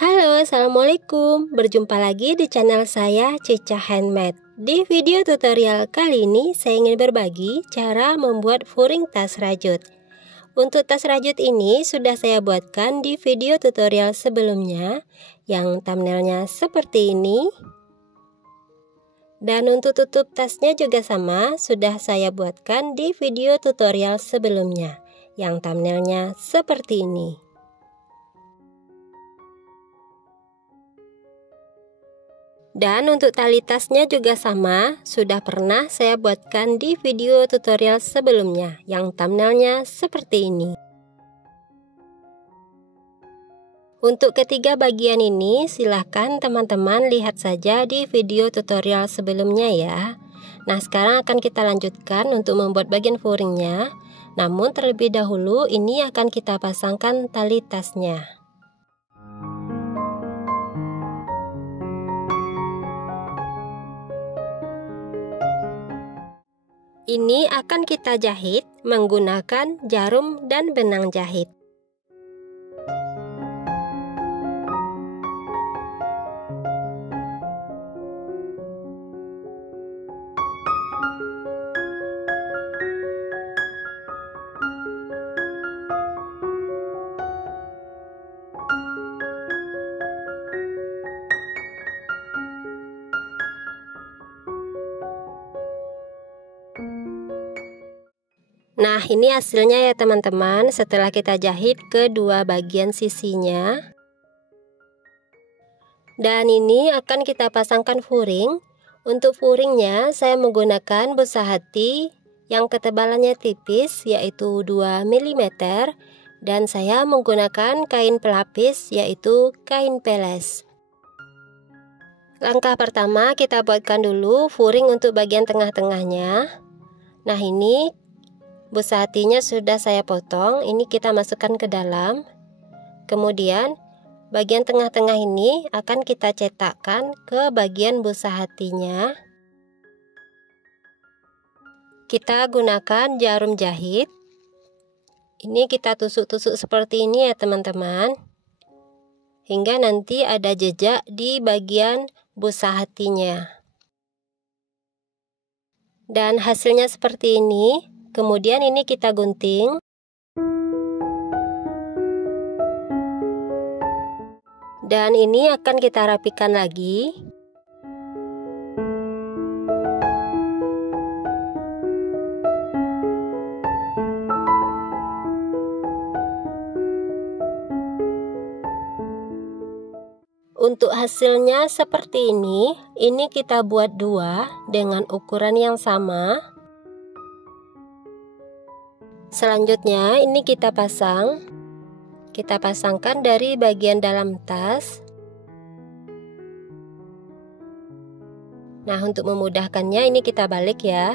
Halo, assalamualaikum. Berjumpa lagi di channel saya, Cica Handmade. Di video tutorial kali ini, saya ingin berbagi cara membuat furing tas rajut. Untuk tas rajut ini sudah saya buatkan di video tutorial sebelumnya, yang thumbnailnya seperti ini. Dan untuk tutup tasnya juga sama, sudah saya buatkan di video tutorial sebelumnya, yang thumbnailnya seperti ini. Dan untuk tali tasnya juga sama, sudah pernah saya buatkan di video tutorial sebelumnya, yang thumbnailnya seperti ini. Untuk ketiga bagian ini, silahkan teman-teman lihat saja di video tutorial sebelumnya ya. Nah, sekarang akan kita lanjutkan untuk membuat bagian furingnya. Namun terlebih dahulu, ini akan kita pasangkan tali tasnya. Ini akan kita jahit menggunakan jarum dan benang jahit. Nah, ini hasilnya ya teman-teman, setelah kita jahit kedua bagian sisinya. Dan ini akan kita pasangkan furing. Untuk furingnya saya menggunakan busa hati yang ketebalannya tipis, yaitu 2 mm. Dan saya menggunakan kain pelapis, yaitu kain peles. Langkah pertama kita buatkan dulu furing untuk bagian tengah-tengahnya. Nah, ini busa hatinya sudah saya potong, ini kita masukkan ke dalam. Kemudian bagian tengah-tengah ini akan kita cetakkan ke bagian busa hatinya. Kita gunakan jarum jahit. Ini kita tusuk-tusuk seperti ini ya teman-teman, hingga nanti ada jejak di bagian busa hatinya. Dan hasilnya seperti ini. Kemudian ini kita gunting. Dan ini akan kita rapikan lagi. Untuk hasilnya seperti ini kita buat dua dengan ukuran yang sama. Selanjutnya ini kita pasangkan dari bagian dalam tas. Nah, untuk memudahkannya ini kita balik ya.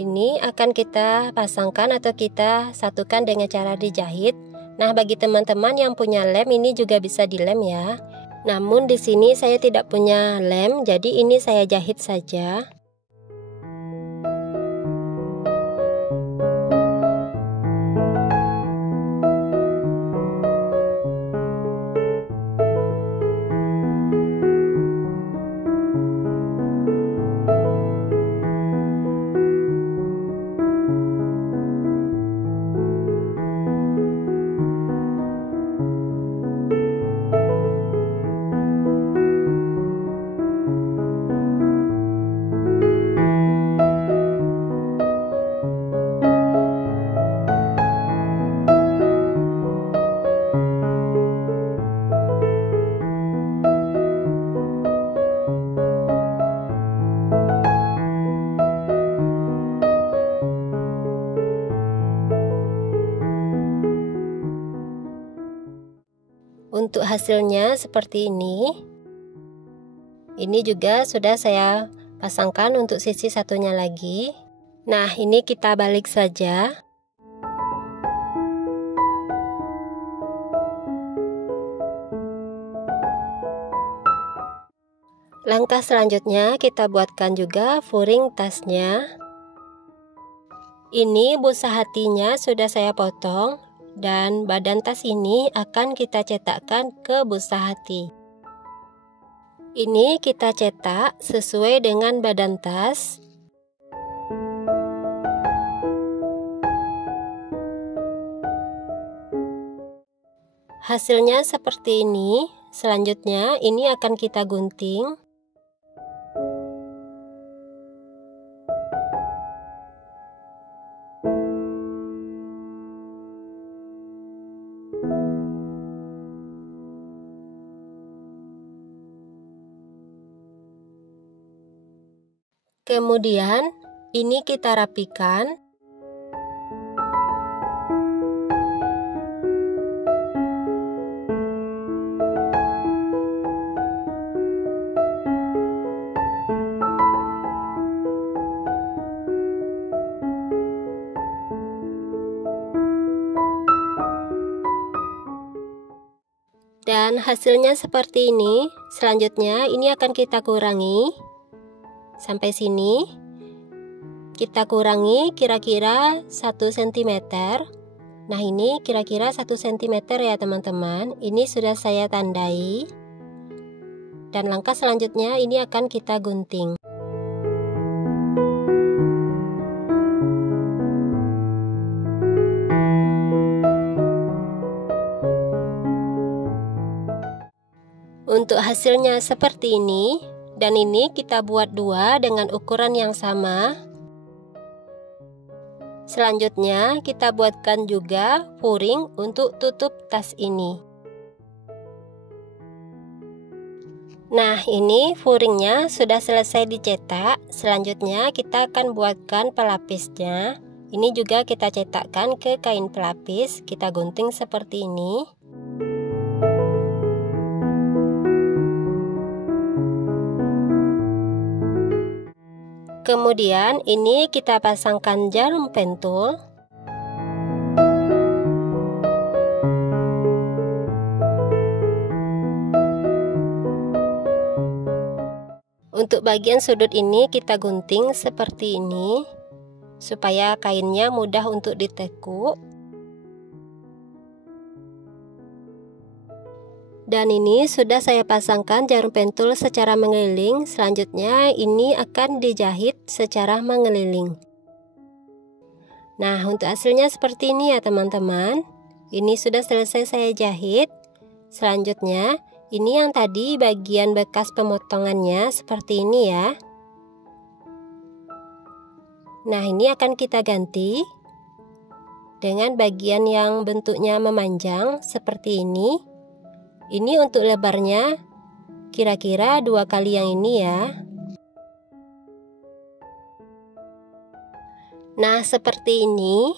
Ini akan kita pasangkan atau kita satukan dengan cara dijahit. Nah, bagi teman-teman yang punya lem, ini juga bisa dilem ya. Namun di sini saya tidak punya lem, jadi ini saya jahit saja. Untuk hasilnya seperti ini. Ini juga sudah saya pasangkan untuk sisi satunya lagi. Nah, ini kita balik saja. Langkah selanjutnya kita buatkan juga furing tasnya. Ini busa hatinya sudah saya potong dan badan tas ini akan kita cetakkan ke busa hati. Ini kita cetak sesuai dengan badan tas. Hasilnya seperti ini. Selanjutnya ini akan kita gunting. Kemudian ini kita rapikan. Dan hasilnya seperti ini. Selanjutnya ini akan kita kurangi. Sampai sini. Kita kurangi kira-kira 1 cm. Nah ini kira-kira 1 cm ya teman-teman. Ini sudah saya tandai. Dan langkah selanjutnya ini akan kita gunting. Untuk hasilnya seperti ini, dan ini kita buat 2 dengan ukuran yang sama. Selanjutnya kita buatkan juga furing untuk tutup tas ini. Nah ini furingnya sudah selesai dicetak. Selanjutnya kita akan buatkan pelapisnya. Ini juga kita cetakkan ke kain pelapis. Kita gunting seperti ini. Kemudian ini kita pasangkan jarum pentul. Untuk bagian sudut ini kita gunting seperti ini supaya kainnya mudah untuk ditekuk. Dan ini sudah saya pasangkan jarum pentul secara mengeliling. Selanjutnya ini akan dijahit secara mengeliling. Nah untuk hasilnya seperti ini ya teman-teman. Ini sudah selesai saya jahit. Selanjutnya ini yang tadi bagian bekas pemotongannya seperti ini ya. Nah ini akan kita ganti dengan bagian yang bentuknya memanjang seperti ini. Ini untuk lebarnya kira-kira 2 kali yang ini ya. Nah seperti ini.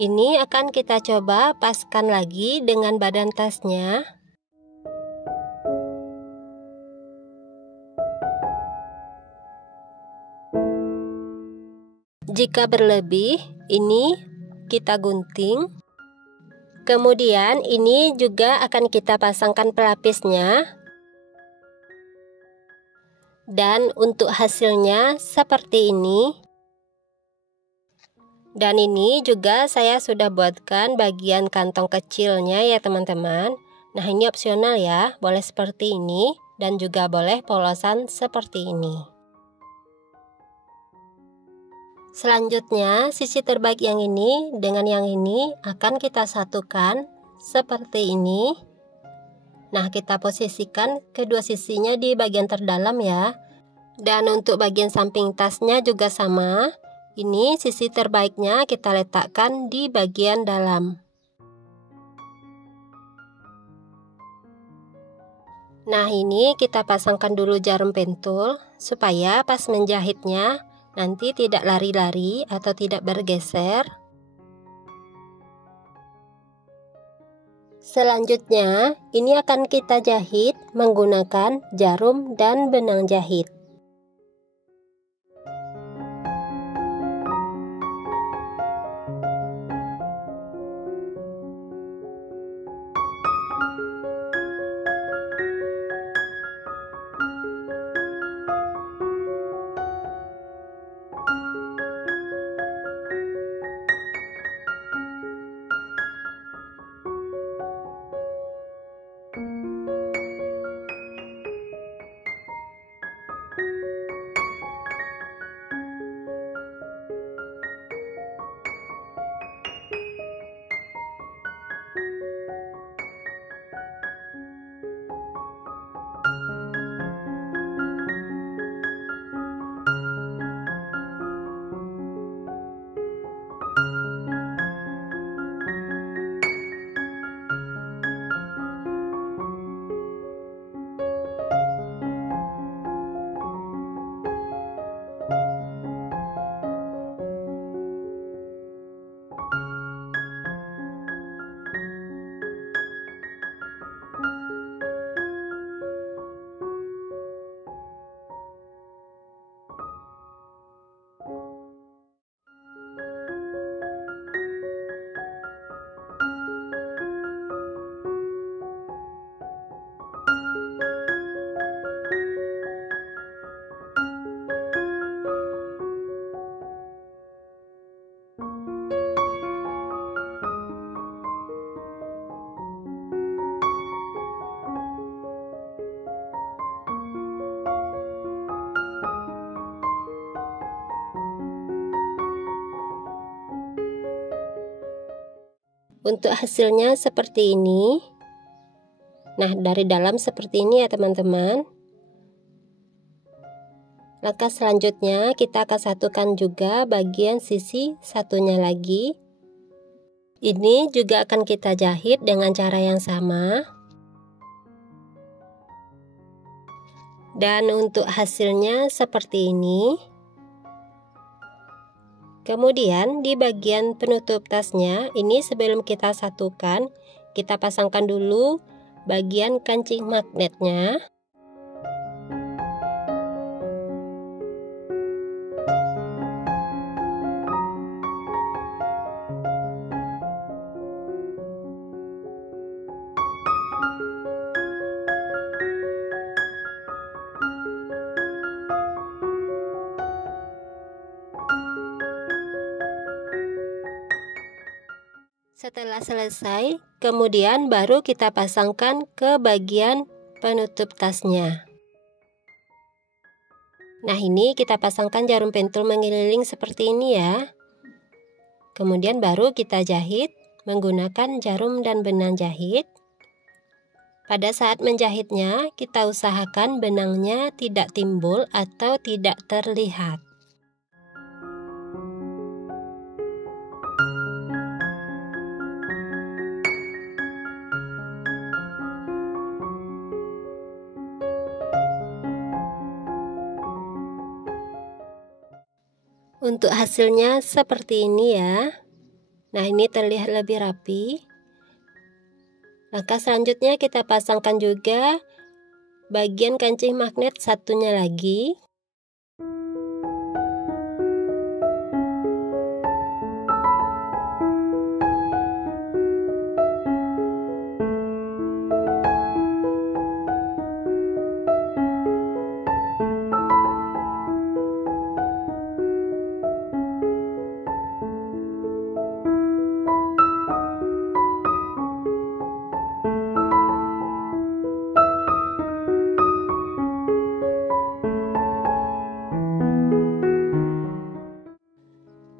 Ini akan kita coba paskan lagi dengan badan tasnya. Jika berlebih, ini kita gunting. Kemudian ini juga akan kita pasangkan pelapisnya. Dan untuk hasilnya seperti ini. Dan ini juga saya sudah buatkan bagian kantong kecilnya ya teman-teman. Nah ini opsional ya, boleh seperti ini dan juga boleh polosan seperti ini. Selanjutnya sisi terbaik yang ini dengan yang ini akan kita satukan seperti ini. Nah kita posisikan kedua sisinya di bagian terdalam ya. Dan untuk bagian samping tasnya juga sama. Ini sisi terbaiknya kita letakkan di bagian dalam. Nah ini kita pasangkan dulu jarum pentul supaya pas menjahitnya nanti tidak lari-lari atau tidak bergeser. Selanjutnya, ini akan kita jahit menggunakan jarum dan benang jahit. Untuk hasilnya seperti ini. Nah, dari dalam seperti ini ya teman-teman. Langkah selanjutnya kita akan satukan juga bagian sisi satunya lagi. Ini juga akan kita jahit dengan cara yang sama. Dan untuk hasilnya seperti ini. Kemudian di bagian penutup tasnya, ini sebelum kita satukan, kita pasangkan dulu bagian kancing magnetnya. Setelah selesai, kemudian baru kita pasangkan ke bagian penutup tasnya. Nah, ini kita pasangkan jarum pentul mengeliling seperti ini ya. Kemudian baru kita jahit menggunakan jarum dan benang jahit. Pada saat menjahitnya, kita usahakan benangnya tidak timbul atau tidak terlihat. Untuk hasilnya seperti ini ya. Nah, ini terlihat lebih rapi. Langkah selanjutnya kita pasangkan juga bagian kancing magnet satunya lagi.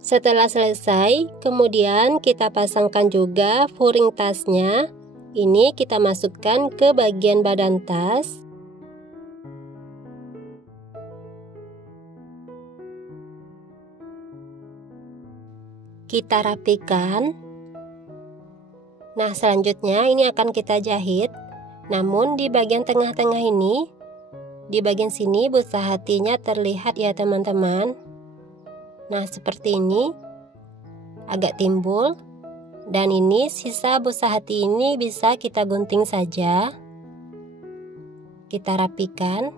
Setelah selesai, kemudian kita pasangkan juga furing tasnya. Ini kita masukkan ke bagian badan tas. Kita rapikan. Nah, selanjutnya ini akan kita jahit. Namun di bagian tengah-tengah ini, di bagian sini busa hatinya terlihat ya teman-teman. Nah, seperti ini agak timbul, dan ini sisa busa hati ini bisa kita gunting saja. Kita rapikan.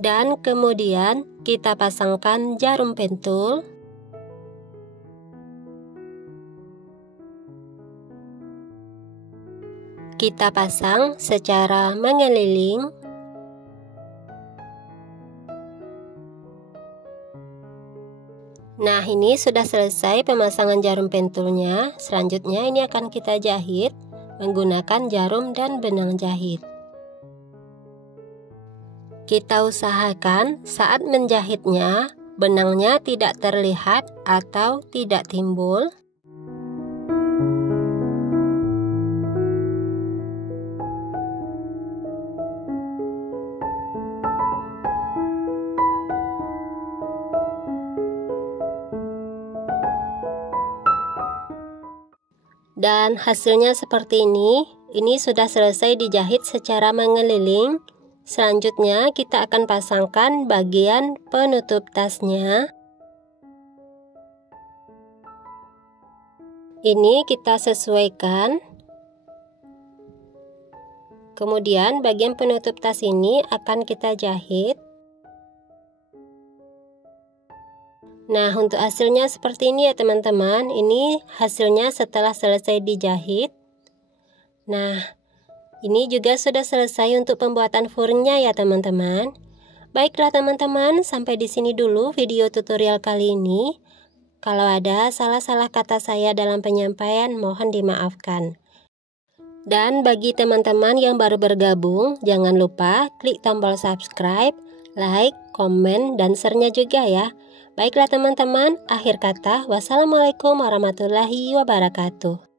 Dan kemudian kita pasangkan jarum pentul. Kita pasang secara mengeliling. Nah, ini sudah selesai pemasangan jarum pentulnya. Selanjutnya ini akan kita jahit menggunakan jarum dan benang jahit. Kita usahakan saat menjahitnya benangnya tidak terlihat atau tidak timbul. Dan hasilnya seperti ini. Ini sudah selesai dijahit secara mengeliling. Selanjutnya kita akan pasangkan bagian penutup tasnya. Ini kita sesuaikan. Kemudian bagian penutup tas ini akan kita jahit. Nah, untuk hasilnya seperti ini ya teman-teman. Ini hasilnya setelah selesai dijahit. Nah, ini juga sudah selesai untuk pembuatan furingnya ya teman-teman. Baiklah teman-teman, sampai di sini dulu video tutorial kali ini. Kalau ada salah-salah kata saya dalam penyampaian, mohon dimaafkan. Dan bagi teman-teman yang baru bergabung, jangan lupa klik tombol subscribe, like, komen, dan share-nya juga ya. Baiklah teman-teman, akhir kata, wassalamualaikum warahmatullahi wabarakatuh.